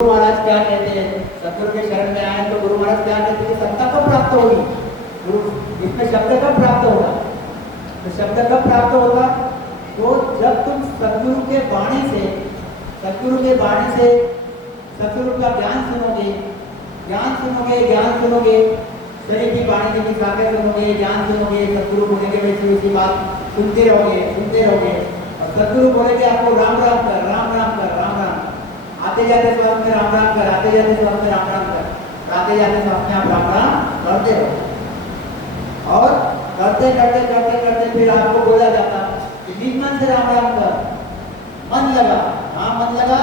गुरु महाराज क्या कहते हैं, सतगुरु के शरण में आए तो गुरु महाराज क्या कहते हैं, सत्ता कब प्राप्त होगी, गुरु इसमें शब्द कब प्राप्त होगा, तो शब्द कब प्राप्त होगा, तो जब तुम सतगुरु के वाणी से सतगुरु का ज्ञान सुनोगे, शरीर की वाणी की शाखा सुनोगे, ज्ञान सुनोगे, सतगुरु बोलेंगे वैसी वैसी बात सुनते रहोगे और सतगुरु बोलेंगे आपको राम राम कर, राम राम कर, राम राम, आते जाते श्वास में राम राम कर, आते जाते श्वास में राम राम कर, आते जाते श्वास में आप राम राम करते रहो और करते करते करते करते फिर आपको बोला जाता कि निज मन से राम राम कर, मन लगा, हाँ मन लगा,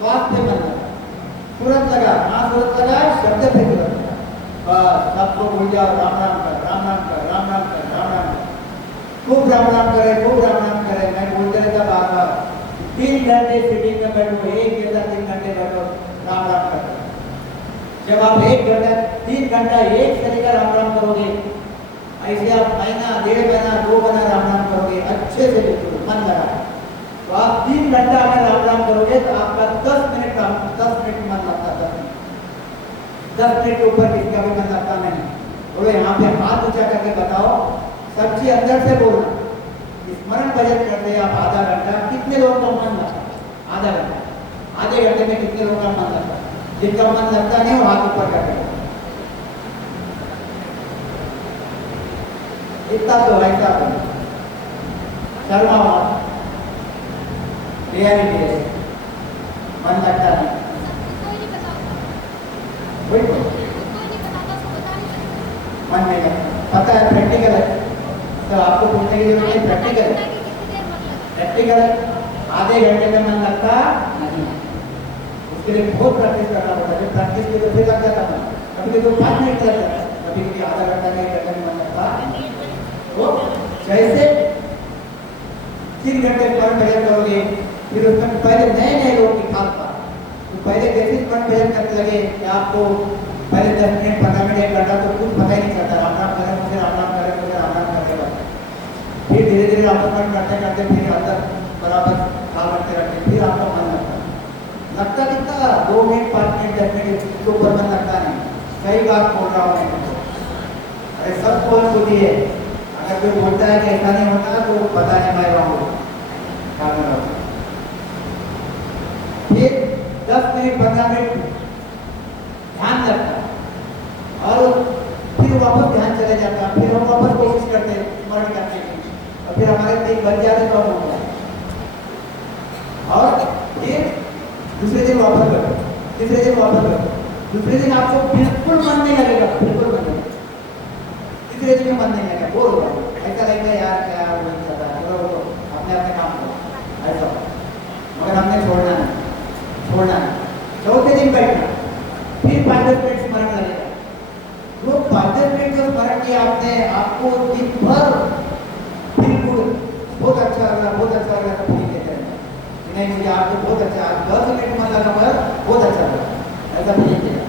श्वास पे मन लगा, सूरत लगा, हाँ सूरत लगा, शब्द पे सूरत लगा, बस सबको भूल जाओ, राम राम कर, राम राम कर, राम राम कर, राम राम कर, खूब राम राम करे, खूब राम राम करे। मैं बोलते रहता बार बार 3 घंटे सिटिंग में बैठो, 1 घंटा 3 घंटे बैठो, राम राम करो। जब आप 1 घंटा 3 घंटा एक तरीका राम राम करोगे, ऐसे आप महीना 1.5 महीना 2 महीना राम राम करोगे अच्छे से बिल्कुल मन लगा, तो आप 3 घंटा अगर राम राम करोगे तो आपका 10 मिनट मन लगता है, 10 मिनट के ऊपर किसी का भी मन लगता नहीं। बोलो यहाँ पे हाथ ऊंचा करके बताओ, सब चीज अंदर से बोलना, स्मरण भजन करते आप आधा घंटा, कितने लोगों का मन लगता है, आधा घंटा, आधे घंटे में कितने लोगों का मन लगता है, जिनका मन लगता नहीं वो हाथ ऊपर करके, इतना तो ऐसा तो शर्मा रियलिटी है, मन लगता नहीं, वही तो मन नहीं लगता, पता है प्रैक्टिकल है, तो आपको पूछने की जरूरत नहीं, प्रैक्टिकल आधे घंटे में मन लगता नहीं, उसके लिए बहुत प्रैक्टिस करना पड़ता है, प्रैक्टिस के तो फिर लग जाता है, कभी तो 5 मिनट लग जाता है, कभी आधा घंटा में 1 घंटे में मन लगता। तो जैसे 3 घंटे स्मरण भजन करोगे, फिर उसमें पहले नए लोग की खास बात, तो पहले कैसे स्मरण भजन करते लगे कि आपको पहले 10 मिनट 15 मिनट 1 घंटा तो कुछ पता ही नहीं चलता, राम राम करें मुझे राम राम करें मुझे राम राम करते, फिर धीरे धीरे आप स्मरण करते करते फिर अंदर बराबर ख्याल रखते फिर आपका मन लगता कितना 2 मिनट 5 मिनट 10 मिनट इसके ऊपर मन लगता नहीं। सही बात बोल रहा हूँ मैं, अरे सब कौन होती है, अगर कोई बोलता है कि ऐसा नहीं होता तो पता नहीं मैं रहा हूँ, फिर 10 मिनट 15 मिनट ध्यान लगता और फिर वापस ध्यान चले जाता, फिर हम वापस कोशिश करते स्मरण करने की और फिर हमारे दिन बन जाते तो हम हो और फिर दूसरे दिन वापस करो, तीसरे दिन वापस करो, दूसरे दिन आपको बिल्कुल मन नहीं लगेगा, बिल्कुल मन नहीं, तीसरे दिन में मन नहीं लगेगा, बोल रहा ऐसा लगेगा यार क्या नहीं चलता है, तो अपने अपने काम करो ऐसा, मगर हमने छोड़ना नहीं। चौथे दिन बैठना, फिर 5-10 मिनट स्मरण लगेगा, वो 5-10 मिनट जो स्मरण किया आपने, आपको दिन भर बिल्कुल बहुत अच्छा लगा तो फिर कहते हैं नहीं मुझे आज तो बहुत अच्छा, आज 10 मिनट मन लगा पर बहुत अच्छा लगा, ऐसा फीलिंग किया।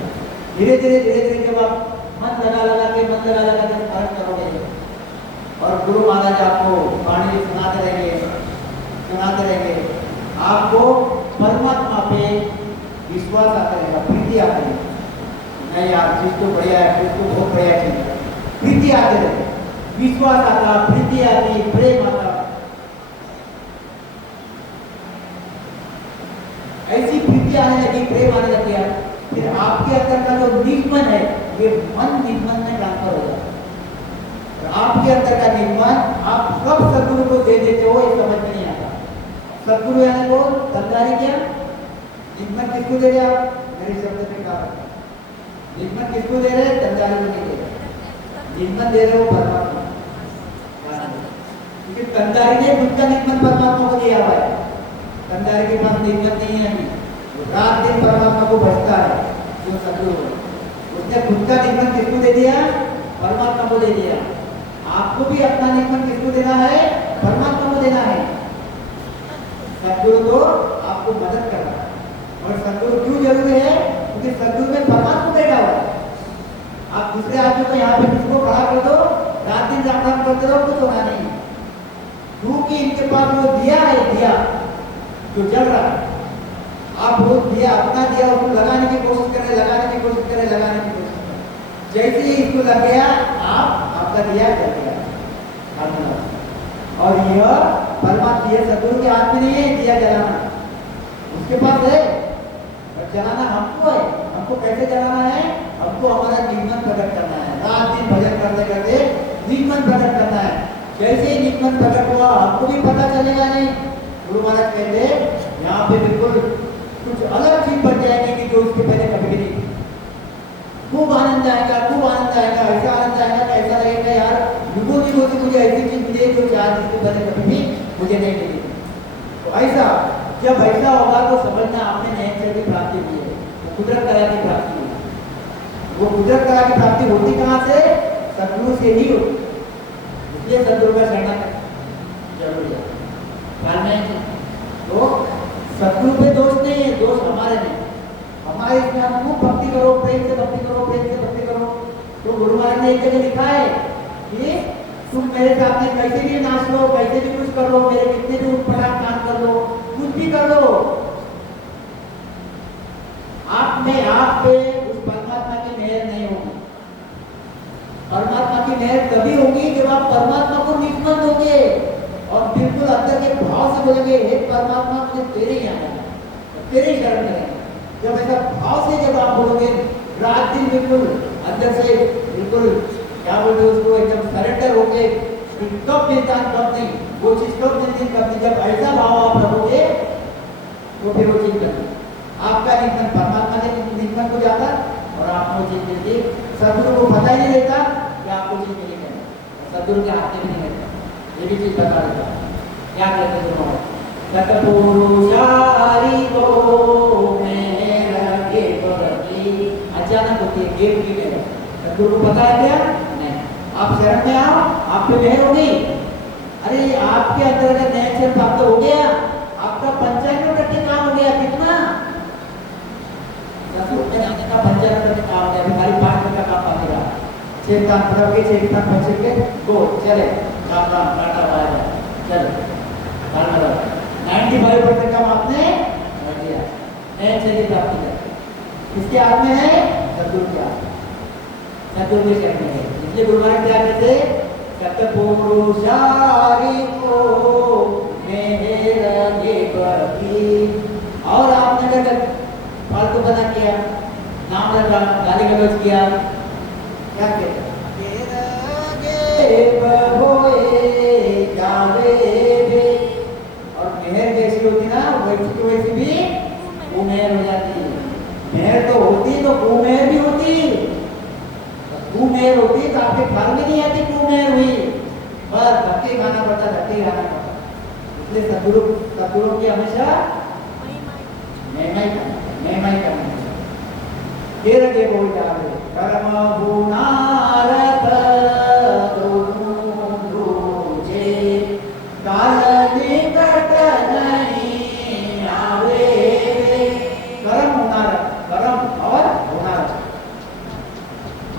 धीरे धीरे जब आप मन लगा के स्मरण करोगे और गुरु महाराज आपको वाणी सुनाते रहेंगे, आपको परमात्मा पे विश्वास आता रहेगा, प्रीति आती रहेगी, नहीं यार चीज तो बढ़िया है, चीज तो बहुत बढ़िया चीज है, प्रीति आते रहे, विश्वास आता, प्रीति आती, प्रेम आता, ऐसी प्रीति आने लगी, प्रेम आने लग गया, फिर आपके अंदर का जो निगमन है ये मन निगमन में ट्रांसफर हो जाता है, आपके अंदर का निगमन आप कब सदगुरु को दे देते हो ये समझ में नहीं आता। सदगुरु यानी को धंधारी क्या निगमन किसको दे रहे आप, मेरे शब्द में कहा निगमन किसको दे रहे, धंधारी को नहीं दे रहे, निगमन दे रहे हो परमात्मा, क्योंकि धंधारी ने खुद का निगमन परमात्मा को दिया हुआ है, धंधारी के पास निगमन नहीं है, रात दिन परमात्मा को भजता है जो सदगुरु, उसने खुद का निगमन किसको दे दिया, परमात्मा को दे दिया, आपको भी अपना निगमन किसको देना है, परमात्मा को देना है। सदगुरु तो आपको मदद कर रहा है, और सदगुरु क्यों जरूरी है, क्योंकि सदगुरु में परमात्मा बैठा हुआ है, आप दूसरे आदमी को यहाँ पे किसको खड़ा कर दो, रात दिन राम करते रहो, कुछ होना नहीं, क्योंकि इनके पास वो दिया है, दिया जो जल रहा है, आप वो दिया अपना दिया उसको लगाने की कोशिश करें, लगाने की कोशिश करें, लगाने की कोशिश करें, जैसे ही इसको लग गया आपका दिया जल गया। और यह परमात्मा ये सदगुरु के हाथ में नहीं है दिया जलाना, उसके पास है, और जलाना हमको है। हमको कैसे जलाना है? हमको हमारा निर्मल प्रकट करना है, रात दिन भजन करते करते निर्मल प्रकट करना है। जैसे ही निर्मल प्रकट हुआ हमको भी पता चलेगा नहीं। गुरु महाराज कहते यहाँ पे बिल्कुल कुछ अलग चीज बन जाएगी कि जो उसके पहले कभी भी नहीं। खूब आनंद आएगा, खूब आनंद आएगा, ऐसा आनंद आएगा कि ऐसा लगेगा यार युगों युगों से मुझे ऐसी चीज मिली जो चार दिन के पहले कभी भी मुझे नहीं मिली। तो ऐसा जब ऐसा होगा तो समझना आपने नए की प्राप्ति हुई है, वो कुदरत कला की प्राप्ति हुई। वो कुदरत कला की प्राप्ति होती कहाँ से? सदगुरु से ही होती। इसलिए सदगुरु का शरण जरूरी है। तो सदगुरु पे दोष नहीं है, दोष हमारे नहीं। हमारे इसमें हम खूब भक्ति करो, प्रेम से भक्ति करो, प्रेम से भक्ति करो। तो गुरु महाराज ने एक जगह लिखा है कि तुम मेरे सामने कैसे भी नाच लो, कैसे भी कुछ कर लो, मेरे कितने भी उठपटांग काम कर लो, कुछ भी कर लो, आप पे उस परमात्मा की मेहर नहीं होगी। परमात्मा की मेहर तभी होगी जब आप परमात्मा को निष्पन्न होगे और बिल्कुल अंदर के भाव से बोलेंगे हे परमात्मा मुझे तेरे ही आना है, तेरे ही शरण में रहना। जब ऐसा भाव से जब आप बोलोगे रात दिन बिल्कुल अंदर से बिल्कुल क्या बोलते उसको एकदम सरेंडर होके कब निदान कब नहीं, वो चीज कब नहीं कब नहीं, जब ऐसा भाव आप रखोगे तो फिर वो चीज करनी आपका निधन परमात्मा के निधन को जाता और आप वो चीज मिलती। सदगुरु को पता ही नहीं रहता कि आपको चीज मिलेगी, सदगुरु के हाथ में भी नहीं रहता। ये भी चीज बता देता क्या कहते सुनो सतपुरुषारी को मेरा के बरकी अचानक होती है गेट की मेरा। सदगुरु को पता है क्या? नहीं। आप शरण में आओ, आप पे मेहर हो गई। अरे आपके अंदर अगर नया शरण प्राप्त हो गया, आपका 95% काम हो गया। कितना? 10 का 95% काम हो गया। अभी खाली 5% काम बाकी रहा। 6 काम पूरा के 6 काम बचे के गो चले काम काम काटा वाला चल काम करो। 95% काम आपने कर दिया, नए शरीर प्राप्त कर। इसके हाथ में है सदगुरु के हाथ, सदगुरु के शरण में है। इसलिए गुरु महाराज क्या कहते? सतपुरुषारी को मेहर ये बरकी। और आपने अगर फालतू बना किया, नाम लगा, गाली गलौज किया, क्या कहते? और मेहर जैसी होती ना वैसी भी कुमेहर हो जाती है। मेहर तो होती तो कुमेहर भी होती, कुमेहर होती तो आपके घर में नहीं आती कुमेहर हुई, बस धक्के खाना पड़ता, धक्के खाना पड़ता। इसलिए सदगुरु की हमेशा महिमा ही करना। फिर के बोल जावे कर्म गुणारत दूजे काल निकट नहीं आवे। कर्म गुणारत, कर्म और गुणारत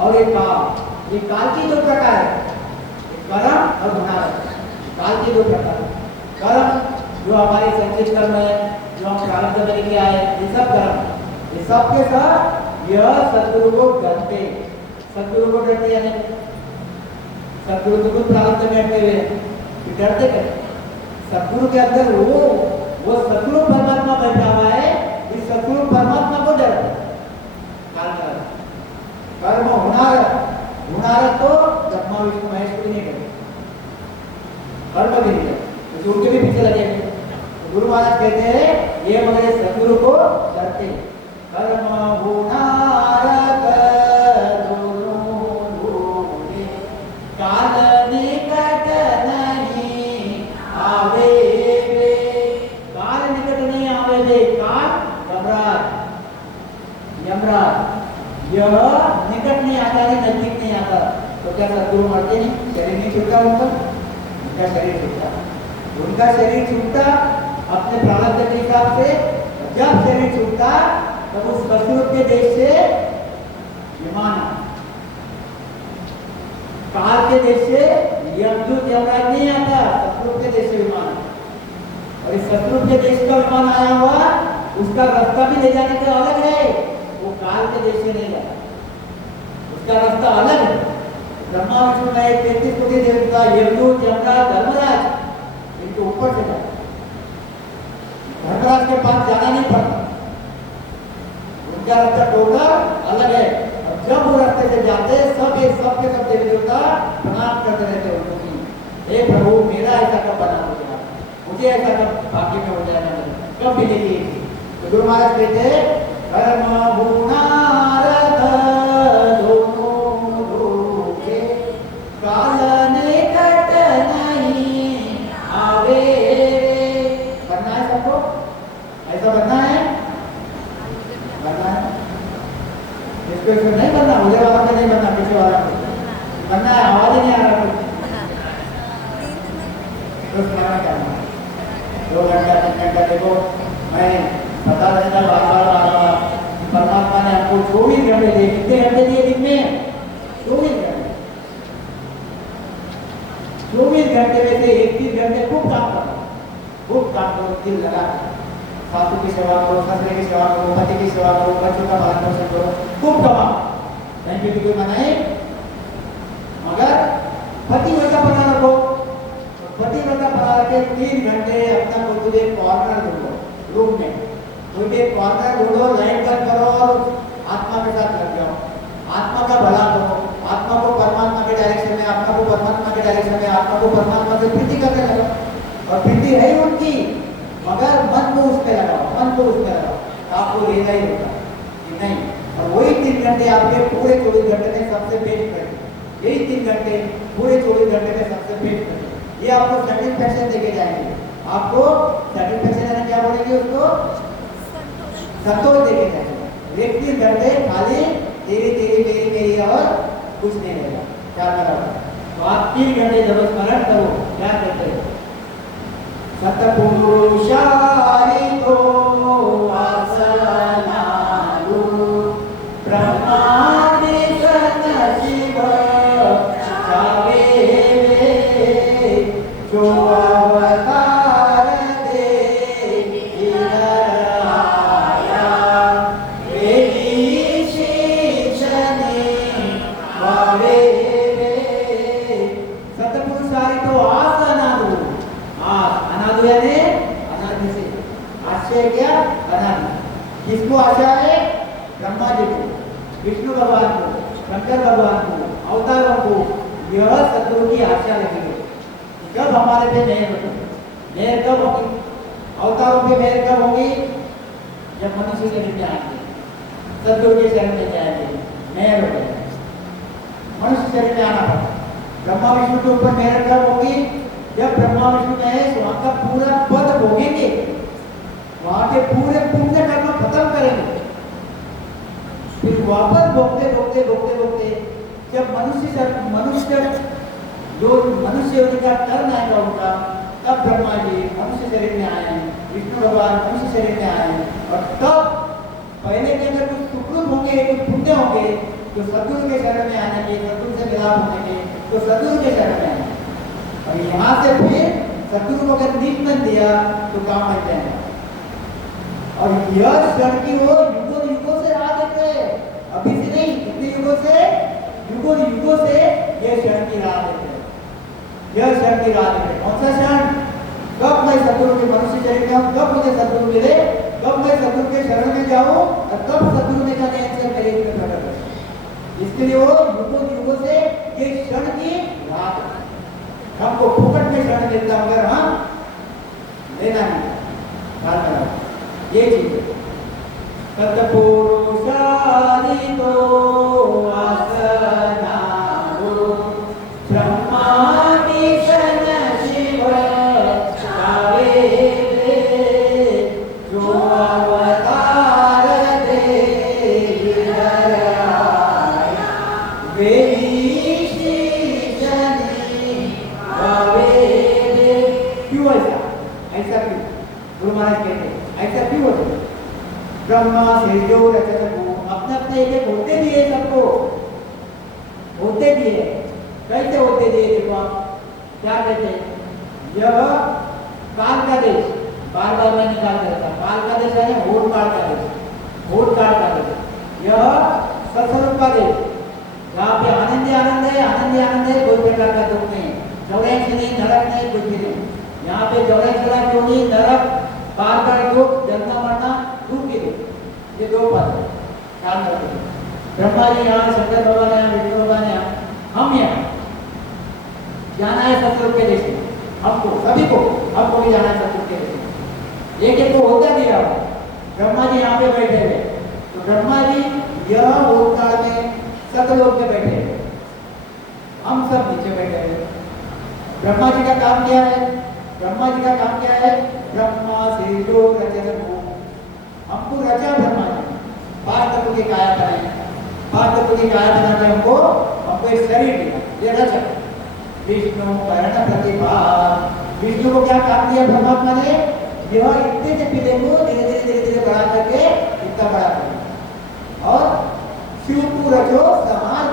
और ये काल की 2 प्रकार है, कर्म और गुणारत। काल की 2 प्रकार। कर्म जो हमारे संचित कर्म है, जो हम प्रारब्ध में लेके आए, ये सब कर्म, ये सब के साथ यह सदगुरु को डरते, सदगुरु को डरते यानी सदगुरु को खुद प्रारब्ध में हटते हुए डरते कर। सदगुरु के अंदर वो सदगुरु परमात्मा बैठा हुआ है, इस सदगुरु परमात्मा को डरते। कर्म हुनारत तो ब्रह्मा विष्णु महेश को नहीं करते, कर्म भी नहीं करते, तो उनके भी पीछे लगे। तो गुरु महाराज कहते हैं ये हमारे सदगुरु को डरते। कर्म हुनारत दूजे काल निकट नहीं आवे। काल निकट नहीं आवे दे, काल यमराज यह निकट नहीं आता है, नजदीक नहीं आता। तो क्या सदगुरु मरते नहीं? शरीर नहीं छूटता उनका शरीर छूटता, उनका शरीर छूटता अपने प्रारब्ध के हिसाब से। जब शरीर छूटता तब उस सदगुरु के देश से विमान, काल के देश से यमदूत यमराज नहीं आता, सदगुरु के देश से विमान। और इस सदगुरु के देश का विमान आया हुआ उसका रास्ता भी ले जाने का अलग है, वो काल के देश से नहीं जाता, उसका रास्ता अलग है। ब्रह्मा विष्णु में 33 कोटि देवता, यमदूत, यमराज, धर्मराज, इनके ऊपर से जाता, धर्मराज के पास जाना नहीं पड़ता, उनका रास्ता टोटल अलग है। और जब वो रास्ते से जाते सब देवी देवता प्रणाम करते रहते उनको कि हे प्रभु मेरा ऐसा कब बना हो गया, मुझे ऐसा कब भाग्य में हो जाएगा, कब मिलेगी। तो गुरु महाराज कहते कर्म गुणारथ दोनों लोके काल निकट नहीं आवे। बनना है सबको, ऐसा बनना है, बनना है, इसको इसको नहीं बनना, मुझे वाला में नहीं बनना, किसी वाला में बनना है, आवाज ही नहीं आ रहा कुछ। तो स्मरण करना 2 घंटा 3 घंटा, देखो मैं बता रहता बार परमात्मा ने आपको 24 घंटे दिए, कितने घंटे दिए दिन में, 24 घंटे, 24 घंटे में से 21 घंटे खूब काम करो, खूब काम करो, दिल लगा, सासू की सेवा करो, ससुर की सेवा करो, पति की सेवा करो, बच्चों का पालन पोषण करो, खूब कमाओ, नहीं कि कोई मनाए, मगर पतिव्रता बना रखो, पतिव्रता बना रखे 3 घंटे अपना कोई एक कॉर्नर ढूंढो रूम में, कोई एक कॉर्नर ढूंढो, लाइट बंद करो और आत्मा के साथ लग जाओ, आत्मा का भला करो, आत्मा को परमात्मा के डायरेक्शन में, आत्मा को परमात्मा के डायरेक्शन में, आत्मा को परमात्मा से प्रीति करने लगो। और प्रीति है ही उनकी, मगर मन को उसमें लगाओ, मन को उसमें लगाओ, आपको लेना ही होगा कि नहीं। और वही 3 घंटे आपके पूरे 24 घंटे में सबसे बेस्ट करेंगे, यही 3 घंटे पूरे 24 घंटे में सबसे बेस्ट करेंगे, ये आपको सेटिस्फैक्शन देके जाएंगे, आपको सेटिस्फैक्शन यानी क्या बोलेंगे उसको, संतोष देके जाएंगे। एक 3 घंटे खाली तेरी तेरी मेरी मेरी और कुछ नहीं रहेगा, क्या करो। तो आप 3 घंटे जब स्मरण करो, क्या करते हो, सतपुरुषारि को आसनालु ब्रह्मादि सन शिव जावे जो अवतार दे इधर आया, वेदी शीशने वावे। सतपुरुषारि को आसनालु, अनादि यानी अनादि से, आश्रय क्या, अनादि। किसको आशा है, ब्रह्मा जी को, विष्णु भगवान को, शंकर भगवान को, अवतारों को, यह सद्गुरु की आशा लगी है। कब हमारे पे मेहर होगी, मेहर कब होगी, अवतारों पे मेहर कब होगी, जब मनुष्य के लिए आएंगे, सद्गुरु के शरण में जाएंगे, मेहर हो जाएगा, मनुष्य शरीर में आना पड़ता। ब्रह्मा विष्णु के ऊपर मेहर कब होगी, जब ब्रह्मा विष्णु महेश वहां का पूरा पद भोगेंगे, वहां के पूरे पुण्य कर्म खत्म करेंगे, फिर वापस भोगते भोगते भोगते भोगते जब मनुष्य जो मनुष्य होने का टर्न आएगा उनका, तब ब्रह्मा जी मनुष्य शरीर में आए, विष्णु भगवान मनुष्य शरीर में आए, और तब पहले के अंदर कुछ सुकृत होंगे, कुछ पुण्य होंगे, तो सद्गुरु के शरण में आने के, सद्गुरु से मिलाप होने के, तो सद्गुरु के शरण में आए। और यहाँ से फिर सद्गुरु को अगर नींद दिया तो काम बन जाएगा। और यह क्षण की वो युगों युगों से राह देख रहे हैं, अभी से नहीं, कितने युगों से, युगों युगों से यह क्षण की राह देख रहे हैं, यह क्षण की राह देख रहे हैं। कौन सा क्षण, कब मैं सद्गुरु के मनुष्य शरीर में हूँ, कब मुझे सद्गुरु मिले, कब मैं सद्गुरु के शरण में जाऊँ, और कब सद्गुरु ने जाने ऐसे मेरे में प्रकट हो। इसके लिए वो युगों युगों से ये क्षण की राह देख, हमको फुकट में शरण देता मगर हम लेना नहीं, ये चीज है। सतपुरुषारि को आसनालु ब्रह्मादि सन शिव जावे, जो अवतार दे इधर आया, वेदी शीशने वावे। क्यों ऐसा, ऐसा क्यों, गुरु महाराज कहते हैं ऐसा क्यों होता है। ब्रह्मा से जो रचना को अपने अपने एक होते दिए, सबको होते दिए, कैसे होते दिए, देखो आप क्या कहते हैं, यह काल का देश, बार बार मैं निकाल देता। काल का देश है होठ काल का देश, होठ काल का देश। यह सत्स्वरूप का देश, जहाँ पे आनंद आनंद है, आनंद आनंद है, कोई प्रकार का दुख नहीं, चौरासी नहीं, नरक नहीं, कुछ भी नहीं। यहाँ पे चौरासी क्यों नहीं, नरक, बार बार दुख, जन्म मरना, दुख के दुख, ये दो पद है, ध्यान रखिए। ब्रह्मा जी यहाँ, शंकर भगवान यहाँ, विष्णु भगवान यहाँ, हम यहाँ जाना है सत्स्वरूप के देश में, हमको सभी को, हमको भी जाना है सत्स्वरूप के देश में। एक एक को होता दिया हुआ, ब्रह्मा जी यहाँ पे बैठे हुए, तो ब्रह्मा जी यह होता में सतलोक में बैठे हुए, हम सब नीचे बैठे हुए। ब्रह्मा जी का काम क्या है? ब्रह्मा जी का काम क्या है? ब्रह्मा से जो रचन हो, हमको रचा ब्रह्मा जी, पांच तत्वों की काया बनाई, पांच तत्वों की काया बना के हमको एक शरीर दिया, ये रचा। विष्णु कर्ण प्रतिभा, विष्णु को क्या काम दिया परमात्मा ने? यह इतने से पीले को धीरे धीरे धीरे धीरे बढ़ा करके इतना बड़ा कर, और शिव को रचो समाज,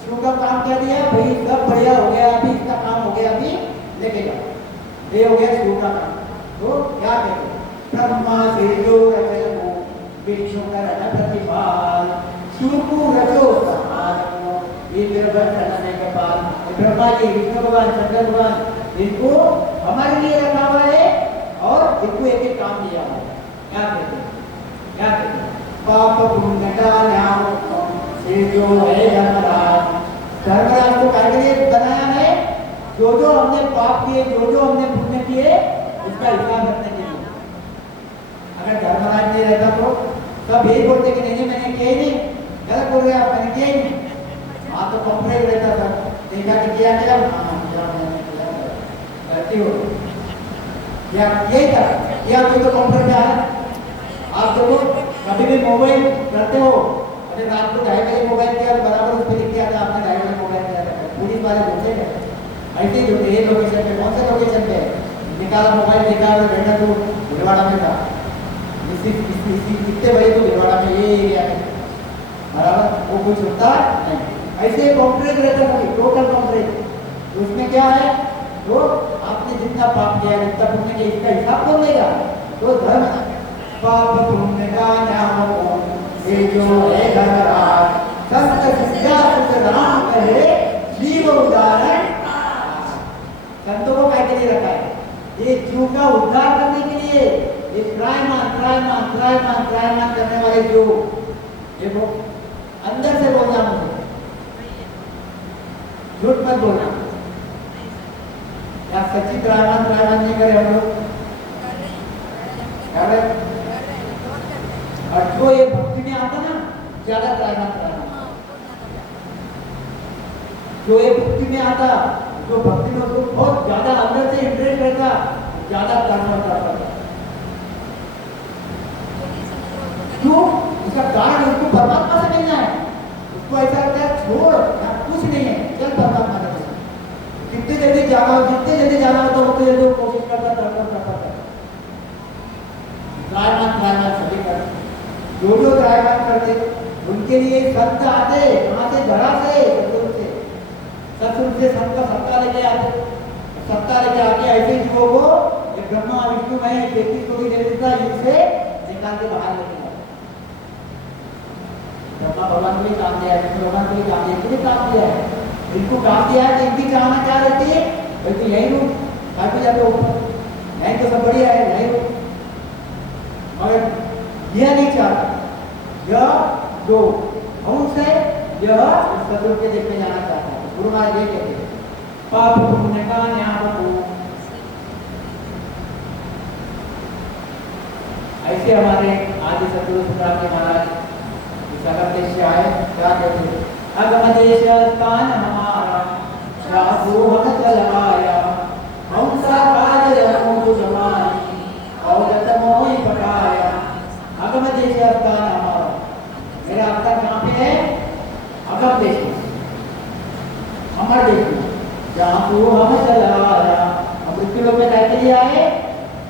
शिव का काम क्या दिया भाई? सब बढ़िया हो गया, अभी इसका काम हो गया, अभी लेके जाओ, ये हो गया शिव का काम। तो क्या कहते? ब्रह्मा से जो रचो, विष्णु कर्ण प्रतिभा, शिव को रचो समाज, ये निर्भर के बाद ब्रह्मा जी, विष्णु भगवान, शंकर भगवान, इनको हमारे लिए रखा हुआ है और इनको एक एक काम दिया हुआ है। क्या कहते हैं? क्या कहते हैं? पाप पुण्य का न्याय से जो है धर्मराज, धर्मराज को क्या के लिए बनाया है? जो जो हमने पाप किए, जो जो हमने पुण्य किए, उसका हिसाब रखने के लिए। अगर धर्मराज नहीं रहता तो सब यही बोलते कि नहीं मैंने किया ही नहीं, गलत बोल रहे आप, मैंने किया ही नहीं। हाँ तो कंप्लेंट रहता था, देखा कि किया क्या? गलती हो या यही था, या तो कंप्लेंट में आया। आप देखो कभी भी मोबाइल करते हो, अरे रात को 2:30 बजे मोबाइल किया, बराबर उस पर लिख किया था आपने 2:30 बजे मोबाइल किया था, पुलिस वाले बोलते हैं ऐसे ही होते हैं। लोकेशन पे, कौन से लोकेशन पे निकाला मोबाइल, देखा बैठा तो भिलवाड़ा में था, कितने बजे तो भिलवाड़ा में ये एरिया में, बराबर वो कुछ होता नहीं। ऐसे कॉम्प्लेक्स रहता है, टोटल कॉम्प्लेक्स। उसमें क्या है? तो आपने जितना पाप किया, जितना पुण्य किया, इसका हिसाब कौन लेगा? तो धर्म, पाप पुण्य का न्याय ये जो है धर्मराज, संत विद्या सुख नाम कहे जीव उदाहरण। संतों को क्या के लिए रखा है? ये जीव का उद्धार करने के लिए, ये त्रायमान त्रायमान त्रायमान त्रायमान करने वाले जो, ये वो अंदर से बोलना, मुझे झूठ मत बोलना, या सच्ची त्रायमान त्रायमान नहीं करे हम लोग, कर रहे। और जो ये भक्ति में आता ना, ज्यादा त्रायमान त्रायमान, जो ये भक्ति में आता, जो भक्ति में उसको बहुत ज्यादा अंदर से इंटरेस्ट रहता, ज्यादा त्रायमान करता। क्यों? उसका कारण उसको परमात्मा से मिलना है, उसको ऐसा लगता है छोड़ कुछ नहीं है, चल परमात्मा के पास। जितने जल्दी जाना हो, जितने जल्दी जाना हो तो उतने जल्दी कोशिश करता करता। त्रायमान सभी करते, जो जो त्रायमान करते उनके लिए संत आते, कहाँ से? धरा से, सत्सुर से संत का सत्ता लेके आते, सत्ता लेके आके ऐसे जीवों को ये ब्रह्मा विष्णु में 33 कोटि देवता इनसे निकाल के बाहर लेके आते। ब्रह्मा भगवान को भी काम दिया है, विष्णु भगवान को भी काम दिया है, इनको भी काम दिया है, इनको काम दिया है कि इनकी चाहना क्या रहती है? बल्कि यही रूप काफी जाते ऊपर, यही तो सब बढ़िया है, यही रूप, मगर यह नहीं चाहता, यह जो अंश है, यह सदगुरु के देश में जाना चाहता है। गुरु महाराज ये कहते हैं, पाप पुण्य का न्याय हो। ऐसे हमारे आदि सदगुरु सुखराम जी महाराज सगम देश से आए, क्या कहते हैं? अगम देश स्थान हमारा, रासु हम चलाया, हम सा काज रमु जमानी, औरत मोहि पकाया। अगम देश स्थान हमारा, मेरा अवतार कहाँ पे है? अगम देश में, अमर देश में, जहाँ को हम चलाया, हम मृत्यु लोक में रहते लिए आए,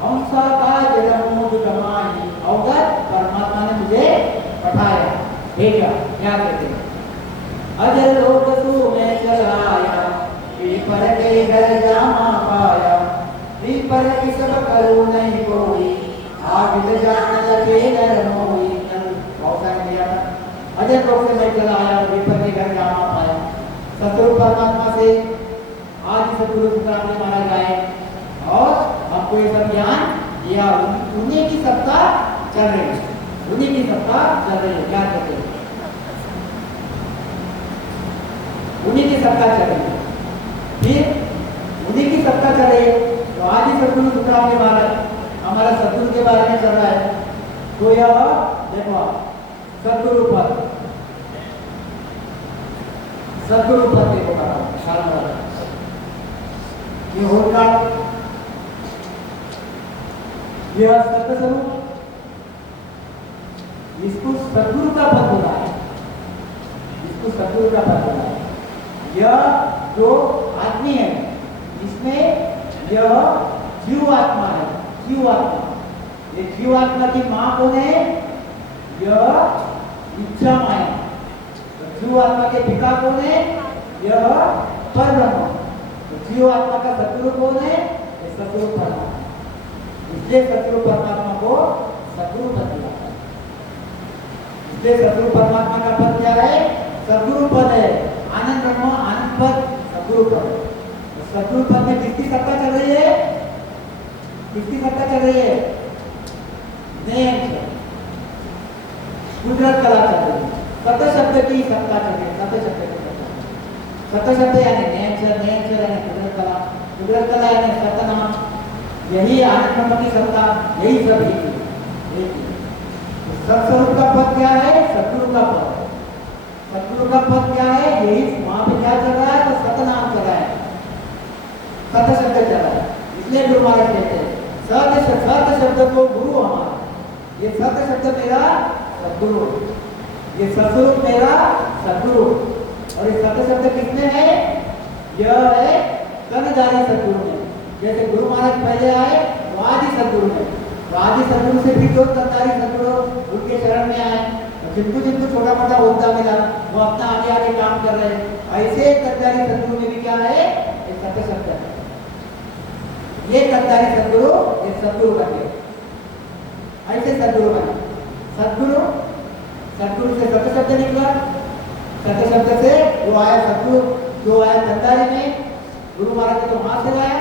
हम सा काज रमु जमानी, अवगत परमात्मा ने मुझे पठाया, भेजा। क्या कहते हैं? अजर लोक तू में चलाया, पर के घर जामा पाया, निज पर की सब करू नहीं कोई आग जात न लगे नर मोई बहुत सारे दिया था अजय लोग से मैं चला आया पेपर के घर जाना पाया सतगुरु परमात्मा से आज सतगुरु सुखराम जी महाराज आए और हमको ये सब ज्ञान दिया उन्हीं की सत्ता चल रही है उन्हीं की सत्ता चल रही है क्या कहते हैं उन्हीं की सत्ता चल रही है फिर उन्हीं की सत्ता चल रही है तो आज ही सतगुरु सुखराम जी महाराज हमारा सतगुरु के बारे में चल रहा है तो यह देखो सतगुरु पद देखो सारा ये होगा यह सत्य स्वरूप इसको सतगुरु का पद बोला है इसको सतगुरु का पद बोला है यह जो आदमी है इसमें यह जीवात्मा है जीवात्मा ये जीवात्मा की मां कौन है यह इच्छा माया तो जीवात्मा के पिता कौन है यह परब्रह्म तो जीवात्मा का सतगुरु कौन है ये सतगुरु परमात्मा इसलिए सतगुरु परमात्मा को सतगुरु पद दिया इसलिए सतगुरु परमात्मा का पद क्या है सतगुरु पद है आनंद ब्रह्म आनंद पद सतगुरु पद सतगुरु पद में किसकी सत्ता चल रही है किसकी सत्ता चल रही है कुदरत कला चल रही है सत्य शब्द की सत्ता चल रही है सत्य शब्द की सत्ता सत्य शब्द यानी नेचर यानी कुदरत कला यानी सत्यनाम यही आनंद ब्रह्म की सत्ता यही सब है सत्स्वरूप का पद क्या है सतगुरु का पद सतगुरु का पद क्या है यही वहां पे क्या चल रहा है तो सतनाम चल रहा है सत्य शब्द चल रहा है इसलिए गुरु महाराज कहते हैं सत्य शब्द को गुरु हमारा ये सत्य शब्द मेरा सतगुरु ये सतस्वरूप मेरा सतगुरु और ये सत्य शब्द किसमें है यह है कर्णधारी सतगुरु में जैसे गुरु महाराज पहले आए तो आदि सतगुरु में तो आदि सतगुरु से फिर जो कर्णधारी सतगुरु उनके शरण में आए जिनको छोटा मोटा होता मिला वो अपना आगे आगे काम कर रहे हैं ऐसे कर्णधारी सतगुरु में भी क्या है ये सत्य शब्द है ये कर्णधारी सतगुरु ये सतगुरु बने ऐसे सतगुरु बने सतगुरु से सत्य शब्द निकला सत्य शब्द से जो आया सतगुरु जो आया कर्णधारी में गुरु महाराज ने तो वहां से लाया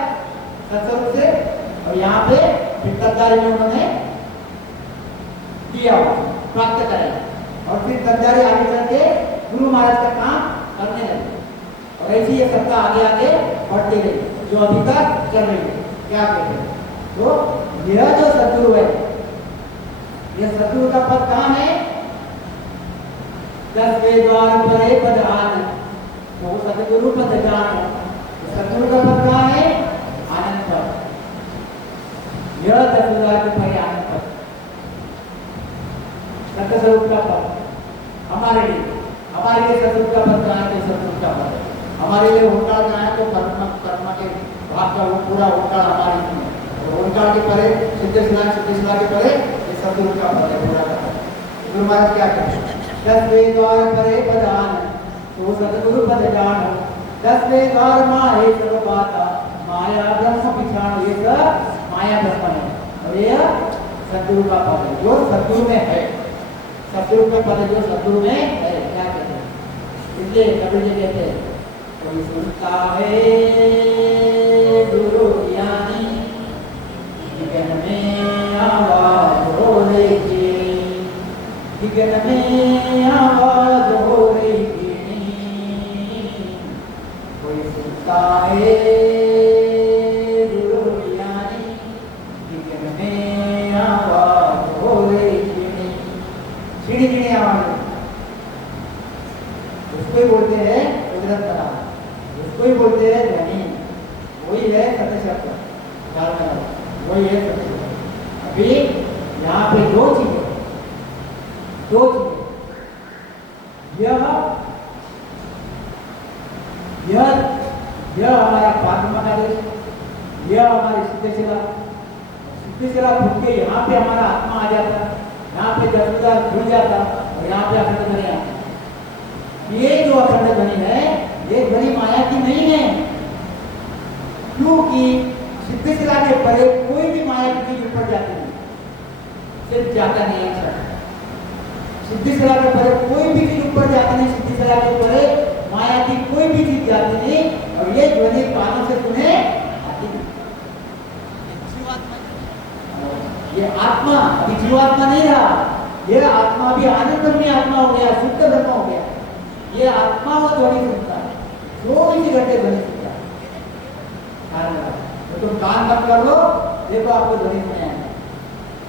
सत्स्वरूप से और यहाँ पे फिर कर्णधारी में उन्होंने दिया प्राप्त कराया और फिर कर्णधारी आगे चल के गुरु महाराज का काम करने लगे और ऐसी ये सत्ता आगे आगे बढ़ती गई जो अभी तक चल रही है क्या कहते हैं तो यह जो सतगुरु है यह सतगुरु का पद कहाँ है 10वें द्वार परे पद आन तो सतगुरु पद जान सतगुरु का पद कहाँ है आनंद पद यह 10 द्वार के परे आनंद पद सत्य स्वरूप का पद हमारे लिए सतगुरु का पद कहाँ है तो सतगुरु का पद हमारे लिए ओंकार कहाँ है तो कर्म के भाग का वो पूरा ओंकार हमारे लिए और ओंकार के परे सिद्धेश्वर के परे ये सतगुरु का पद है पूरा का गुरु महाराज क्या कहते हैं 10वें द्वार परे पद आन तो सतगुरु पद जान 10वें द्वार माहे सब बाता माया ब्रह्म पिछाण ये सब माया ब्रह्म है और ये सतगुरु का पद है जो सतगुरु में है सतगुरु का पद जो सतगुरु में है क्या कहते हैं इसलिए कबीर जी कहते हैं कोई सुनता है गुरु ज्ञानी विज्ञान में आवाज हो रही विज्ञान में आवाज हो रही कोई सुनता है गुरु ज्ञानी विज्ञान में आवाज हो रही छीड़ी आवाज उसको ही बोलते हैं कुदरत कला उसको ही बोलते हैं ध्वनि वही है सत्य शब्द वही है सत्य शब्द अभी यहाँ पे दो चीजें यह हमारा पारब्रह्म का देश यह हमारी सिद्धशिला फूट के यहाँ पे हमारा आत्मा आ जाता यहाँ पे 10,000 जुड़ जाता और यहाँ पे अखंड ध्वनि आता ये जो अखंड ध्वनि है ये ध्वनि माया की नहीं है क्योंकि सिद्ध शिला के परे कोई भी माया की चीज ऊपर जाती नहीं, सिर्फ जाता नहीं है क्षण। सिद्धि शिला के परे कोई भी चीज ऊपर जाती नहीं, सिद्धि शिला के परे माया की कोई भी चीज जाती नहीं, और ये ध्वनि कानों से सुने आती नहीं। ये आत्मा अभी जीवात्मा नहीं रहा, ये आत्मा भी आनंदमय आत्मा हो गया, शुद्ध ब्रह्म हो गया। ये आत्मा वो ध्वनि सुनता है, 24 घंटे ध्वनि सुनता है। तो तुम कान बंद कर लो, देखो आपको ध्वनि सुने आएगा।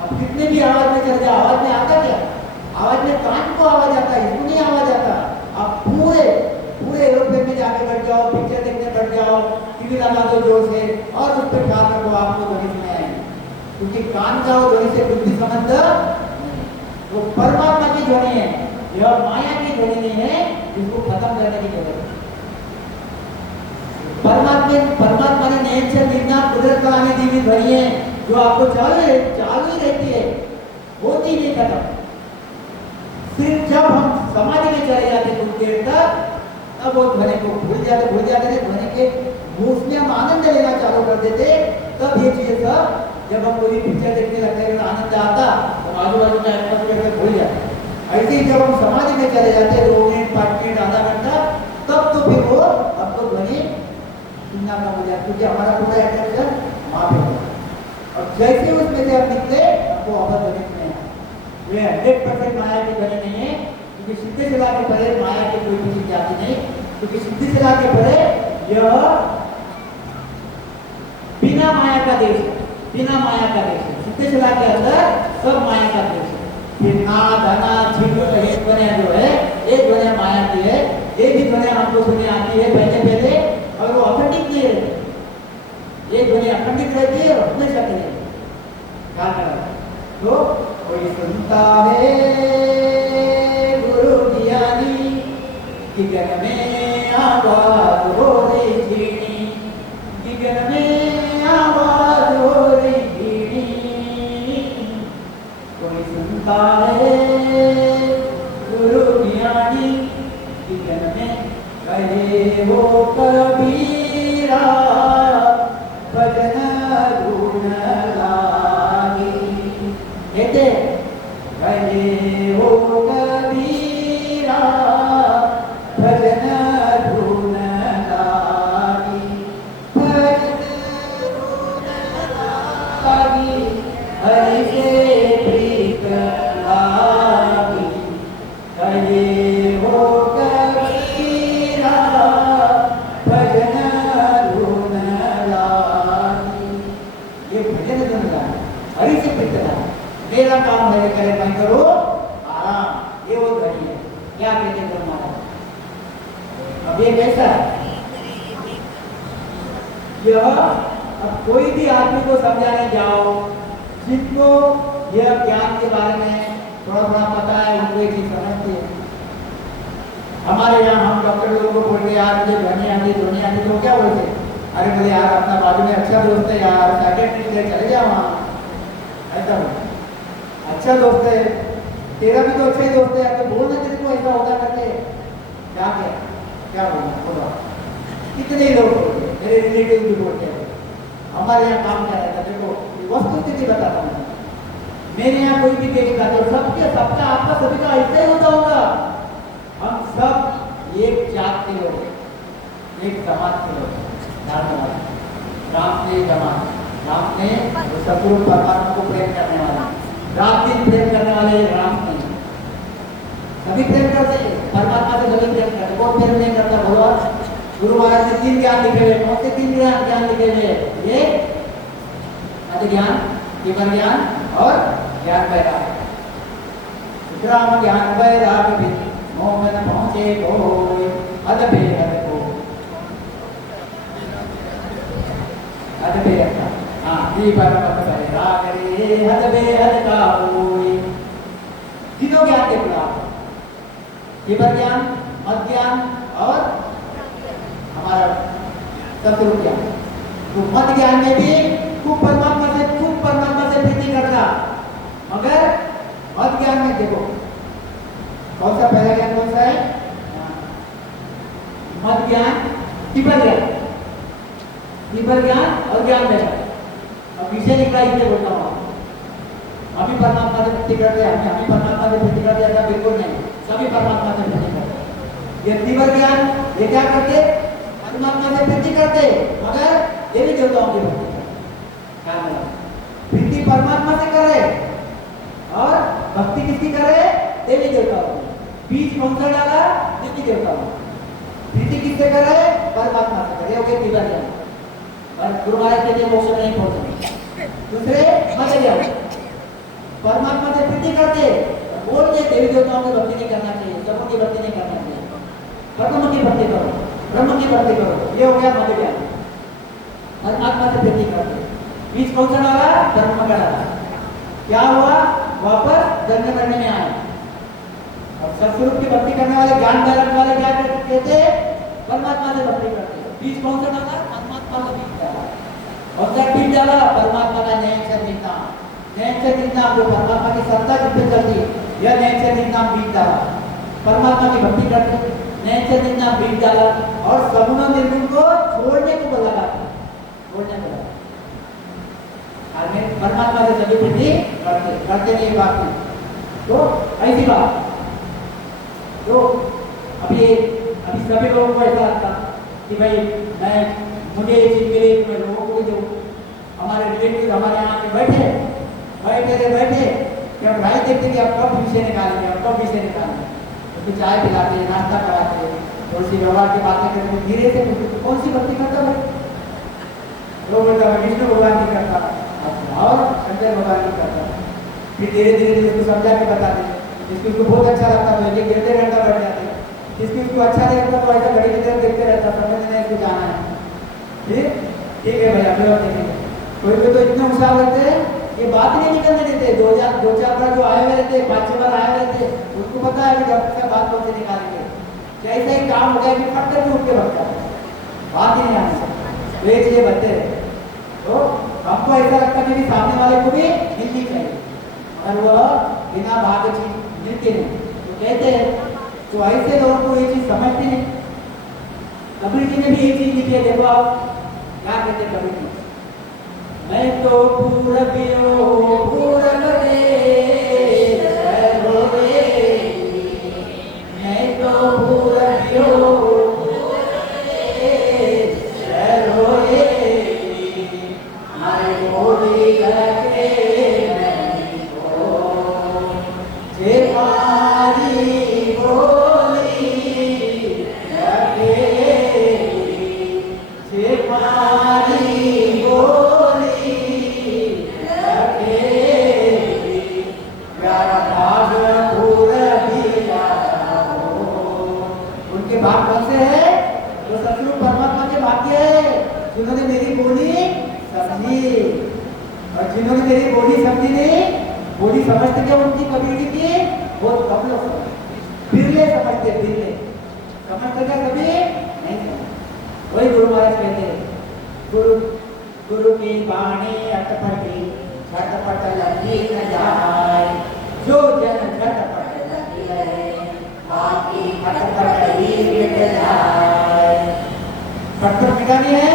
अब कितने भी आवाज में चल जाए, आवाज में आता क्या? आवाज में कान को आवाज आता है, इसको नहीं आवाज आता। आप पूरे एरोप्लेन में जाके बैठ जाओ, पिक्चर देखने बैठ जाओ, टीवी लगा दो जोर से और उस पर ख्याल रखो, आपको ध्वनि सुने आएगी। क्योंकि कान का वो ध्वनि से बुद्धि संबंध वो परमात्मा की ध्वनि है, यह माया की ध्वनि नहीं है जिसको खत्म करने की जरूरत है। परमात्मा ने नेचर निर्णय कुदरत का आने दी हुई ध्वनि है जो आपको चालू ही रहती है, होती नहीं खत्म। सिर्फ जब हम समाधि में चले जाते कुछ देर तक, तब वो ध्वनि को भूल जाते ध्वनि के उसमें हम आनंद लेना चालू कर देते। तब ये चीज सब जब हम कोई पिक्चर देखने लगते हैं, आनंद आता तो आजू बाजू का एटमॉस्फेयर भूल जाता है। ऐसे ही जब हम समाधि में चले जाते 2 मिनट 5 मिनट आधा घंटा, तब तो फिर वो अब तो ध्वनि सुनना कम हो जाए, क्योंकि हमारा पूरा अटेंशन वहाँ पे होगा। और जैसे उसमें से हम निकले हमको वापस ध्वनि सुने, ये 100% माया की ध्वनि नहीं है, क्योंकि सिद्धि शिला के परे माया की कोई चीज जाती नहीं, क्योंकि सिद्धि शिला के परे यह बिना माया का देश है, बिना माया का देश है। सिद्धि शिला के अंदर सब माया का देश है। फिर ना धना झिंग ध्वनिया जो है, एक ध्वनिया माया की है, एक ही ध्वनिया हमको सुने आती है पहले, और वो अखंडित नहीं रहती। एक ध्वनि अखंडित रहती है और हमेशा के लिए क्या करना। तो कोई सुनता है गुरु ज्ञानी कि गगन में आवाज हो रही झीणी, गगन में आवाज हो रही झीणी। कोई सुनता है गुरु ज्ञानी कि गगन में कहे वो कबीरा भजन गुण लागी। कहते कहे वो कबीरा भजन गुण लागी, भजन गुण लागी, हरि से प्रीत लागी। कहे वो कबीरा भजन गुण लागी। ये भजन गुण लागी, हरि से प्रीत लागी। मेरा काम है करे मैं करो आराम, ये वो ध्वनि है। क्या कहते हैं महाराज? अब ये कैसा है? यह अब कोई भी आदमी को समझाने जाओ, जिनको यह ज्ञान के बारे में थोड़ा थोड़ा पता है, उनको एक चीज समझते हैं। हमारे यहाँ हम डॉक्टर लोगों को बोलते यार मुझे ध्वनि आती, तो क्या बोलते? अरे बोले यार अपना बाजू में अच्छा दोस्त है यार, साइकियाट्रिस्ट है, चले जाओ वहाँ। ऐसा बोलते अच्छा दोस्त है, तेरा भी तो अच्छा ही दोस्त है, तो बोलना जिसको ऐसा होता करते क्या बोलना बोलो। कितने ही लोग बोलते हैं, मेरे रिलेटिव भी बोलते हैं। हमारे यहाँ काम क्या रहता है, देखो वस्तु स्थिति बताता हूँ। मेरे यहाँ कोई भी केस का तो सबका आपका सभी का ऐसा ही होता होगा। हम सब एक जात के लोग, एक समाज के लोग, राम ने जमात, राम ने सतगुरु परमात्मा को प्रेम करने वाला, रात दिन प्रेम करने वाले राम नहीं। सभी प्रेम करते हैं परमात्मा से, सभी प्रेम करते। कौन प्रेम नहीं करता? भगवान गुरु महाराज ने 3 ज्ञान लिखे हुए। कौन से 3 ज्ञान लिखे हुए? ये अध ज्ञान, केवल ज्ञान और ज्ञान वैराग। विक्राम ज्ञान वैराग भी मोहन पहुंचे कोई अध बेहद को, अध बेहद का राग रे हद बेहद का कोई। तीनों ज्ञान के खिलाफ केवल ज्ञान, मत ज्ञान और हमारा सतगुरु ज्ञान। तो मत ज्ञान में भी खूब परमात्मा से प्रीति करना, मगर मत ज्ञान में देखो कौन सा पहला ज्ञान कौन सा है? मत ज्ञान, केवल ज्ञान और ज्ञान वैराग। पीछे निकला इसलिए बोलता हूँ। अभी परमात्मा से भक्ति करते हैं, अभी परमात्मा से भक्ति करते ऐसा बिल्कुल नहीं, सभी परमात्मा से भक्ति करते। ये तीव्र ज्ञान ये क्या करते, परमात्मा से भक्ति करते, मगर देवी देवताओं की भक्ति करते। प्रीति परमात्मा से करे और भक्ति किसकी करे, देवी देवताओं की। बीज कौन सा डाला, देवी देवताओं। प्रीति किससे करे, परमात्मा से करे, ओके तीव्र ज्ञान। और गुरु महाराज के लिए मोक्ष में नहीं पहुंचे। दूसरे मत जाओ, परमात्मा से प्रीति करते, बोलते देवी देवताओं की भक्ति नहीं करना चाहिए, सबों की भक्ति नहीं करना चाहिए, ब्रह्म की भक्ति करो, ब्रह्म की भक्ति करो, ये हो गया मत ज्ञान। परमात्मा से प्रीति करते, बीज कौन सा डाला, धर्म का डाला, क्या हुआ, वापस जन्म करने में आए। और सत्स्वरूप की भक्ति करने वाले, ज्ञान धारक वाले क्या कहते, परमात्मा से भक्ति करते। बीज कौन सा डाला, परमात्मा का बीज डाला, और जब बीज डाला परमात्मा का नेचर निकला, नेचर निकला जो परमात्मा की सत्ता जिस पे चलती है, यह नेचर निकला बीज डाला, परमात्मा की भक्ति करते, नेचर निकला बीज डाला, और सगुण निर्गुण को छोड़ने को बोला, छोड़ने को बोला। परमात्मा से सभी प्रीति करते, करते नहीं बात नहीं। तो ऐसी बात, तो अभी सभी लोगों को ऐसा लगता कि भाई मुझे ये चीज मिले, मैं लोगों को भी दूं। हमारे रिलेटिव हमारे यहाँ पे बैठे कि हम राय देखते कि आप कब विषय निकालेंगे, आप कब विषय निकालेंगे, तो चाय पिलाते, नाश्ता कराते, थोड़ी सी व्यवहार की बातें करते, धीरे से कौन सी भक्ति करता भाई, लोग बोलता है विष्णु भगवान की करता और शंकर भगवान की करता। फिर धीरे धीरे उसको समझा के बताते, जिसको उसको बहुत अच्छा लगता है ये गिरते घंटा बैठ जाते, जिसको उसको अच्छा नहीं लगता तो ऐसा घड़ी की तरफ देखते रहता, समझ नहीं इसको जाना है। ठीक है भाई, अगले बार देखेंगे। कोई तो इतने उत्साह रहते हैं ये बात नहीं निकलने देते, दो चार बार जो आए हुए रहते, 5-6 बार आए हुए रहते, उसको पता है कि डॉक्टर का बात कौन से निकालेंगे, कैसे ही काम हो गया कि फट करके उठ के बचता है, बात ही नहीं आने सकती, तो ये चीजें बनते रहते। तो हमको ऐसा लगता है कि सामने वाले को भी मिलनी चाहिए, और वह बिना भाग्य चीज मिलती नहीं, तो कहते हैं तो ऐसे लोगों को ये चीज समझती नहीं। कबीर जी ने भी ये चीज लिखी है, देखो आप क्या कहते हैं कबीर जी, मैं तो पूरबियो पूरब देश रोए, मैं तो पूरबियो पूरब देश रोए, मैं बोली करके नहीं हो, जे मारी बोली करके, जे मारी भाग कौन से है, तो सतगुरु परमात्मा के भाग्य है, जिन्होंने मेरी बोली समझी, और जिन्होंने मेरी बोली समझी नहीं, बोली समझते क्या उनकी कबीर जी की बहुत कम लोग समझते, बिरले समझते, बिरले समझते क्या कभी नहीं समझते। वही गुरु महाराज कहते हैं, गुरु की वाणी अटपटी झटपट लगी न जाए, जो जन झटपट लगी रहे बाकी खटपट ही मिट जाए। खटपट मिटानी है,